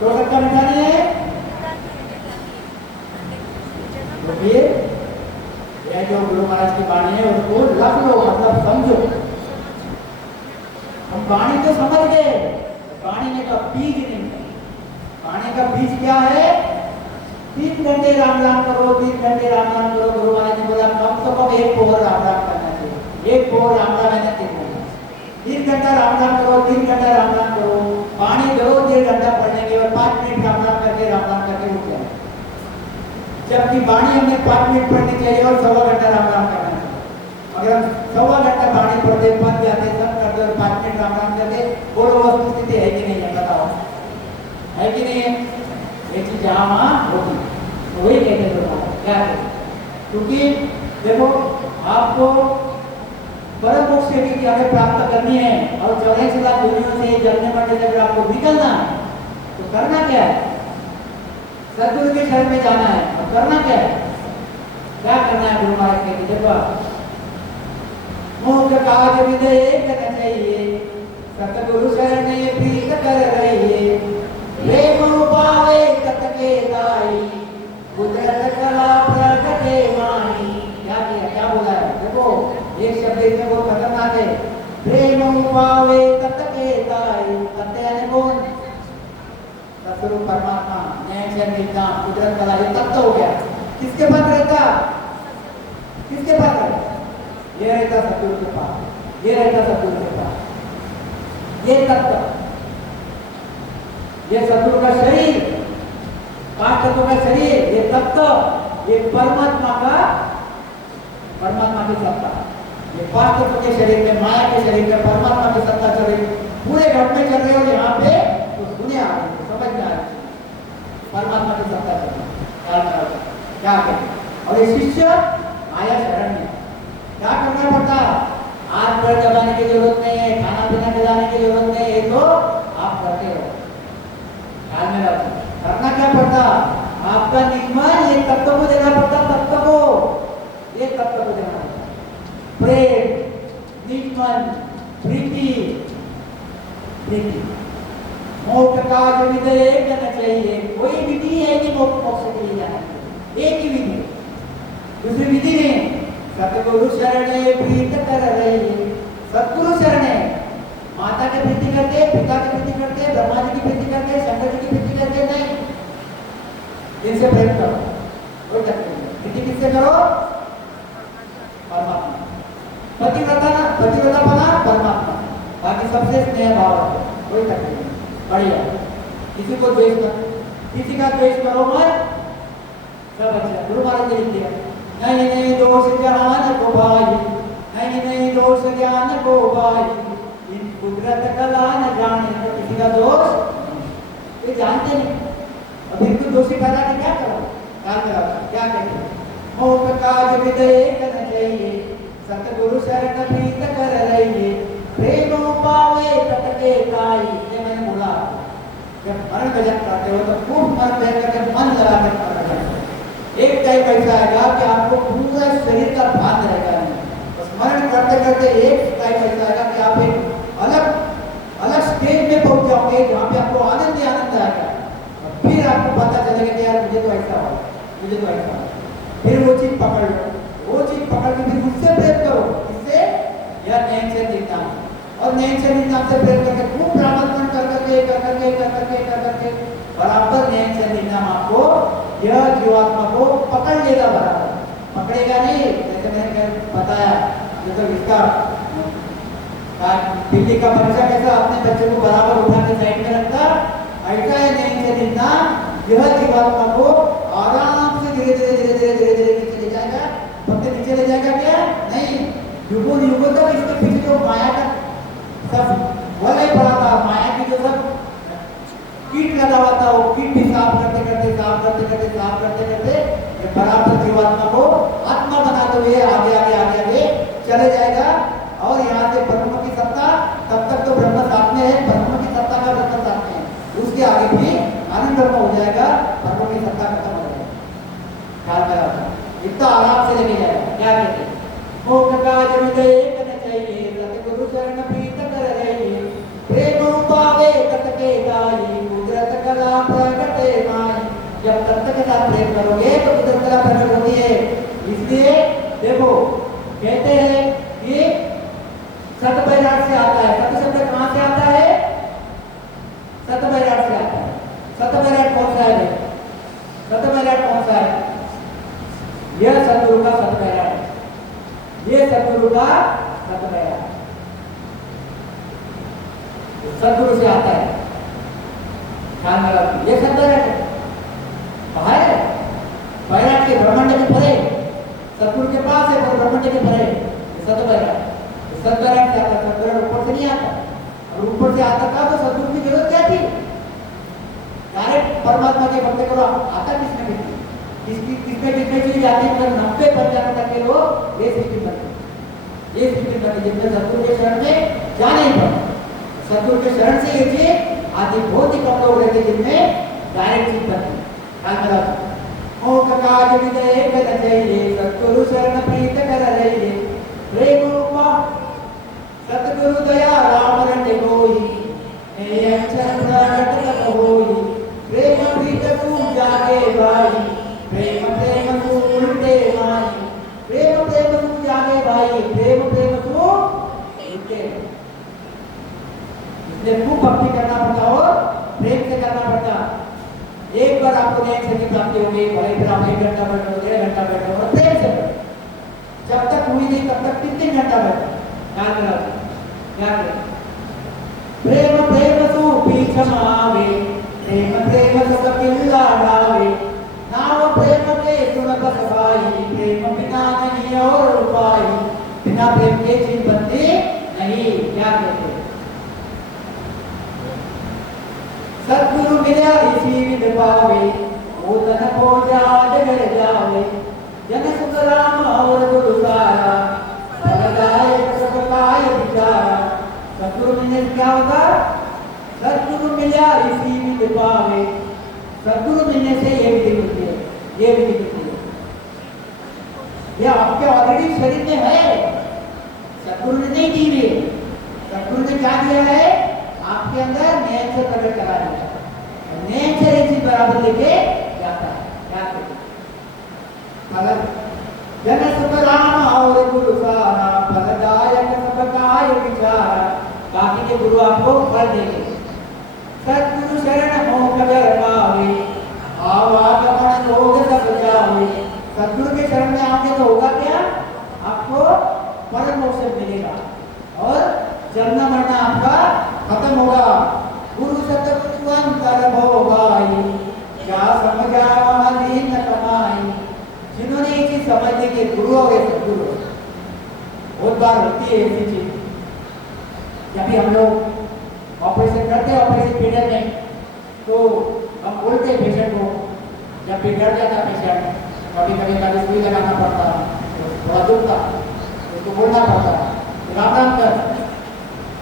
तो खटपट मिटानी है, तो फिर यह जो गुरु महाराज की वाणी है उसको रख लो, मतलब समझो। हम वाणी तो समझ गए, वाणी में का बीज नहीं, वाणी का बीज क्या है, 3 घंटे राम राम करो, 3 घंटे राम राम करो। गुरु महाराज ने बोला कम से कम 1 पोहर राम राम करना चाहिए, 1 पोहर राम राम है 3 घंटा राम राम करो, 3 घंटा राम राम करो। पानी दो 1.5 घंटा पढ़ेंगे और 5 मिनट राम राम करके उठ जाए। जबकि वाणी हमें 5 मिनट पढ़नी चाहिए और 1.25 घंटा राम राम करना चाहिए। अगर हम 1.25 घंटा वाणी पढ़ते, पढ़ जाते, सब करते और 5 मिनट राम राम करते, बोलो वस्तु स्थिति है कि नहीं है, बताओ है कि नहीं है? ये चीज जहाँ वहाँ होगी, तो वही कहते हैं क्या है, क्योंकि देखो आपको परम मोक्ष की हमें प्राप्त करनी है और 84 लाख दुनिया से जलने मरने से अगर आपको निकलना है तो करना क्या है, सतगुरु के शरण में जाना है। और करना क्या है, क्या करना है? गुरु महाराज कहते देखो मुख काज विदय करना चाहिए, सतगुरु शरण में प्रीत कर रहिए, प्रेम पावे तत के दाई कुदरत कला प्रगटे माही। क्या किया, क्या बोला है? देखो एक शब्द इसमें बहुत खतरनाक है। प्रेम पावे तत के दाई, तत यानी कौन? सतगुरु परमात्मा, न्याय निजाम, कुदरत कला, ये तत्व हो गया। किसके पास रहता? किसके पास रहता? ये रहता सतगुरु के पास, ये रहता सतगुरु के पास। ये तत्व, ये सतगुरु का शरीर, 5 तत्वों का शरीर, ये तत्व, ये परमात्मा की सत्ता। ये 5 तत्वों के शरीर में, माया के शरीर में परमात्मा की सत्ता चल रही, पूरे घट में चल रही हो यहाँ पे, तो सुने आ रही, समझ में आ रही, परमात्मा की सत्ता चल रही। क्या करें? और ये शिष्य आया शरण में, क्या करना पड़ता? हाथ पैर दबाने की जरूरत नहीं है, खाना पीना खिलाने की जरूरत नहीं है, तो आप करते हो। ध्यान में रखो, करना क्या पड़ता? आपका निर्माण ये तत्व को देना पड़ता, तत्व को, ये तत्व को देना पड़ता। प्रेम, निर्माण, प्रीति, प्रीति, मोक्ष का जो विधि एक करना चाहिए। कोई विधि है कि मोक्ष के लिए जाना चाहिए, एक ही विधि, दूसरी विधि नहीं। सतगुरु शरणे प्रीत कर रही, सतगुरु शरणे, माता की प्रीति करके, पिता की प्रीति करके, ब्रह्मा जी की प्रीति करके, शंकर जी की प्रीति करके नहीं, इनसे प्रेम करो, कोई तकलीफ नहीं। प्रीति किससे करो? परमात्मा। पतिव्रता ना, पतिव्रता बना परमात्मा, बाकी सबसे स्नेह भाव रखो, कोई तकलीफ नहीं, बढ़िया। किसी को द्वेष मत, किसी का द्वेष करो मत, सब अच्छा। गुरु महाराज ने लिख दिया, नहीं दोष ज्ञान को भाई, नहीं दोष ज्ञान को भाई, इन कुदरत कला न जाने। तो किसी का दोष कोई जानते नहीं, अभी तो दोषी ठहरा के क्या करो? क्या कहेंगे? मोक्ष काज विधि करना चाहिए, सतगुरु शरण प्रीत कर रही, प्रेम पावे तत के दाई। ये मैंने बोला, जब मरण भजन करते हो तो खूब मन भजन करके मन लगा कर करना। एक टाइम ऐसा आएगा कि आपको पूरा शरीर का भान रहेगा नहीं, स्मरण करते करते एक टाइम ऐसा आएगा कि आप एक अलग स्टेज में पहुंच जाओगे, जहाँ पे आपको आनंद ही आनंद आएगा। फिर आपको पता चलेगा कि यार मुझे तो ऐसा हो, मुझे तो ऐसा हो। फिर वो चीज पकड़ लो, वो चीज पकड़ के फिर उससे प्रेम करो, इससे यार नैन से दिखता हूँ, और नैन से दिखता से प्रेम करके खूब प्राणायाम कर करके बराबर नैन से दिखता आपको यह जीवात्मा को पकड़ लेगा, बराबर पकड़ेगा नहीं। जैसे मैंने बताया, जैसे इसका दिल्ली का बच्चा कैसा अपने बच्चे को बराबर उठा के साइड में रखता, ऐसा है नहीं से दिखना, यह जीवात्मा को आराम से धीरे धीरे नीचे ले जाएगा। भक्त नीचे ले जाएगा क्या? नहीं, युगों तक इसके पीछे जो माया का सब वलय पड़ा था, माया की जो सब कीट लगा हुआ था, वो कीट भी साफ करते बराबर जीवात्मा को आत्मा बनाते हुए आगे चले जाएगा। और यहाँ से ब्रह्म की सत्ता, तब तक तो ब्रह्म साथ में है, ब्रह्म की सत्ता का ब्रह्म साथ में है, उसके आगे भी आनंद ब्रह्म हो जाएगा, ब्रह्म की सत्ता खत्म हो जाएगा। ख्याल में रखना, इतना आराम से लेके जाएगा। क्या कहते हैं? मोक्ष काज विधि करना चाहिए, सतगुरु शरण प्रीत कर रही, प्रेम पावे तत के दाई, कुदरत कला प्रगटे माई। जब तत्व के साथ प्रेम करोगे तो कुदरत कला प्रकट होती है। इसलिए देखो, कहते हैं कि सत बैराट से आता है। सत शब्द कहाँ से आता है? सत बैराट से आता है। सत बैराट कौन सा है? सत बैराट कौन सा है? यह सतगुरु का सत बैराट है, ये सतगुरु का सत बैराट सतगुरु से आता है। ध्यान में रखिए, ये सत बैराट है। कहाँ है? बैराट के ब्रह्मांड के परे, सतगुरु के पास है, वो ब्रह्मांड के परे सत बैराट। सत बैराट क्या आता? सत बैराट ऊपर से नहीं आता, और ऊपर से आता था तो सतगुरु की जरूरत क्या थी? डायरेक्ट परमात्मा के भक्त करो, आता किसने भी किसमें चीज आती है? 90-95% के लोग ये सिस्टम करते, जिनमें सतगुरु के शरण में जा नहीं पाते। सतगुरु के शरण से ये चीज आती, बहुत ही कम लोग रहते जिनमें डायरेक्ट चीज बनती। मोक्ष काज विधि करना चाहिए, सतगुरु शरण प्रीत कर रही, प्रेम रूपा सतगुरु दया राम रट होई, प्रेम प्रीत पूजा परमेश्वर की प्राप्ति होगी, भले फिर आप 1 घंटा बैठो, 1.5 घंटा बैठो और प्रेम से बैठो। जब तक हुई नहीं तब तक 3-3 घंटा बैठो। याद रखो, याद रखो। प्रेम प्रेम सु पीछमावे, प्रेम प्रेम सब किल्ला डावे, नाव प्रेम के तुम बस भाई, प्रेम बिना नहीं और उपाय, बिना प्रेम के चीज बनती नहीं। क्या कहते? सद्गुरु मिला इसी विध पावे, वो तन को जाग घर जावे, जन सुख राम और गुरु सारा, फलदायक सबकाय विचारा। सद्गुरु मिलने से क्या होगा? सद्गुरु मिला इसी विध पावे, सद्गुरु मिलने से ये विधि मिलती है, ये विधि मिलती है। ये आपके ऑलरेडी शरीर में है, सद्गुरु ने नहीं दी है। सद्गुरु ने क्या दिया है? आपके अंदर नेचर प्रकट करा दिया, नेचर इसी बराबर लेके जाता है। क्या कहते? फल जन सुख राम और गुरु सारा, फलदायक सबकाय विचारा। बाकी के गुरु आपको फल देंगे। सद्गुरु शरण मोक्ष कर पावे, आवागमन रोग सब जावे। सद्गुरु के शरण में आओगे तो होगा क्या? आपको परम मोक्ष मिलेगा और जन्म मरना आपका खत्म होगा। गुरु सतगुरु अंतर भव भाई, क्या समझावा दीन कमाई। जिन्होंने ये चीज समझने के गुरु हो गए, सद्गुरु बहुत बार होती है ऐसी चीज। जब भी हम लोग ऑपरेशन करते हैं, ऑपरेशन थिएटर में, तो हम बोलते हैं पेशेंट को, जब बिगड़ जाता पेशेंट, कभी कभी कभी सुई लगाना पड़ता, थोड़ा दुखता, उसको बोलना पड़ता राम राम कर।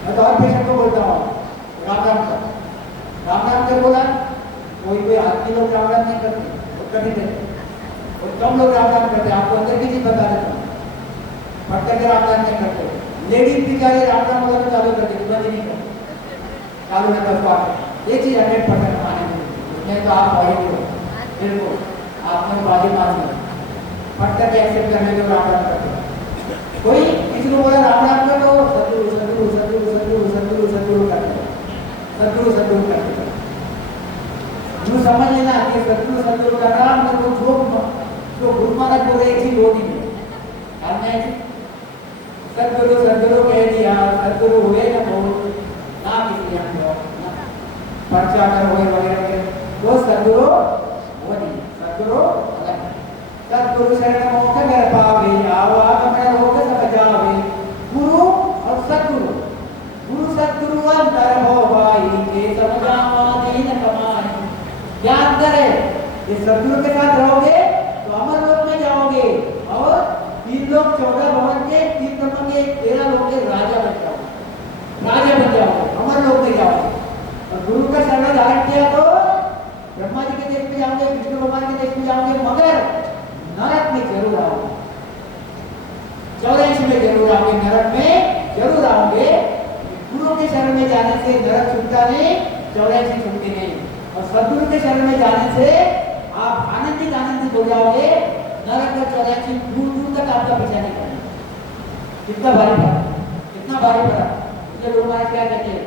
मैं तो हर पेशेंट को बोलता हूँ राम राम कर, राम राम कर बोला। कोई आदमी लोग राम राम नहीं करते, वो कभी देते, और कम लोग राम राम करते। आपको अंदर की चीज बता देता हूँ, फट करके राम राम नहीं करते। लेडीज बेचारे राम राम बोला तो चालू करते, बंद नहीं करते, चालू नहीं कर पाते। ये चीज 100% माने उसमें तो आप वही हो, बिल्कुल आपने बाजी मान ली, फट करके एक्सेप्ट करने को राम राम करते। कोई किसी को बोला राम राम कर, तो सद्गुरु सद्गुरु सद्गुरु सद्गुरु सद्गुरु सद्गुरु करते, सद्गुरु सद्गुरु करते। यूँ समझ लेना कि सद्गुरु सद्गुरु का नाम मतलब जो गुरु महाराज बोल रहे एक चीज वो नहीं है। सद्गुरु सद्गुरु कह दिया, सद्गुरु हुए न बोल ना किसी हम लोग पर्चा कर हुए वगैरह, वो सद्गुरु वो नहीं, सद्गुरु अलग। सद्गुरु शरण मोक्ष कर पावे, आवागमन रोग सब जावे। गुरु और सद्गुरु, गुरु सद्गुरु अंतर हो भाई, के समझावा दीन कमाई। क्या अंतर है? ये सद्गुरु के साथ रहोगे तो अमर लोक में जाओगे, और 3 लोक 14 भवन के 3 ब्रह्म के 13 लोक के राजा बन जाओगे, राजा बन जाओगे, अमर लोक में जाओगे। और गुरु का शरण धारण किया तो ब्रह्मा जी के देश में जाओगे, विष्णु भगवान के देश में जाओगे, मगर नरक में जरूर आओगे, 84 में जरूर आओगे, नरक में जरूर आओगे। गुरु के शरण में जाने से नरक छूटता नहीं, 84 छूटते नहीं। और सद्गुरु के शरण में जाने से आप आनंदित आनंदित हो जाओगे, नरक का 84 दूर दूर तक आपका पीछा नहीं करेगा। कितना भारी पड़ा, कितना भारी पड़ा। इसलिए गुरु महाराज क्या कहते हैं?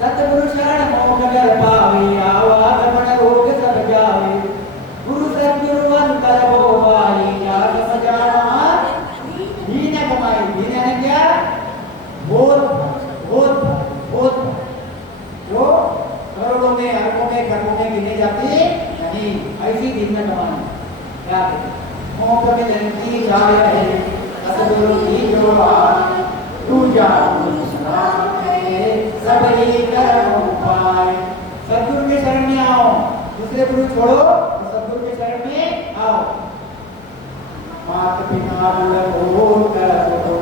सतगुरु शरण मोक्ष कर पावे, आवागमन रोग सब जावे। गुरु सद्गुरु अंतर हो भाई, क्या समझावा दीन कमाई। दीन है क्या? बहुत बहुत बहुत, जो करोड़ों में अरबों में खरबों में गिने जाती नहीं, ऐसी दीन में कमाना। क्या कहते? मोक्ष में जनती जाय है, सतगुरु की जो तू जान सबरी कर्म उपाय। सद्गुरु के शरण में आओ, दूसरे गुरु छोड़ो, सद्गुरु के शरण में आओ। मात पिता को कर दो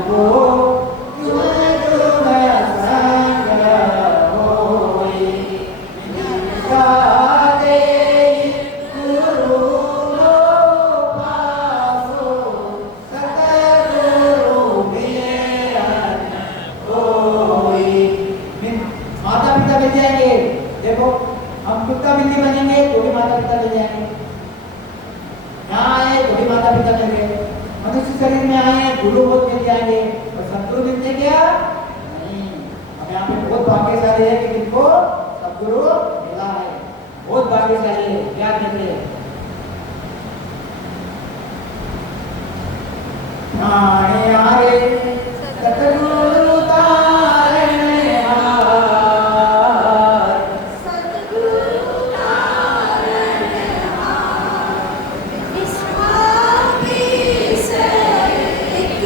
को शरीर में आए, गुरु बोध मिल जाएंगे, और सद्गुरु मिलते क्या नहीं। हम यहाँ पे बहुत भाग्यशाली है कि इनको सद्गुरु मिला है। बहुत भाग्यशाली है। क्या कहते हैं? प्राणे आरे सतगुरु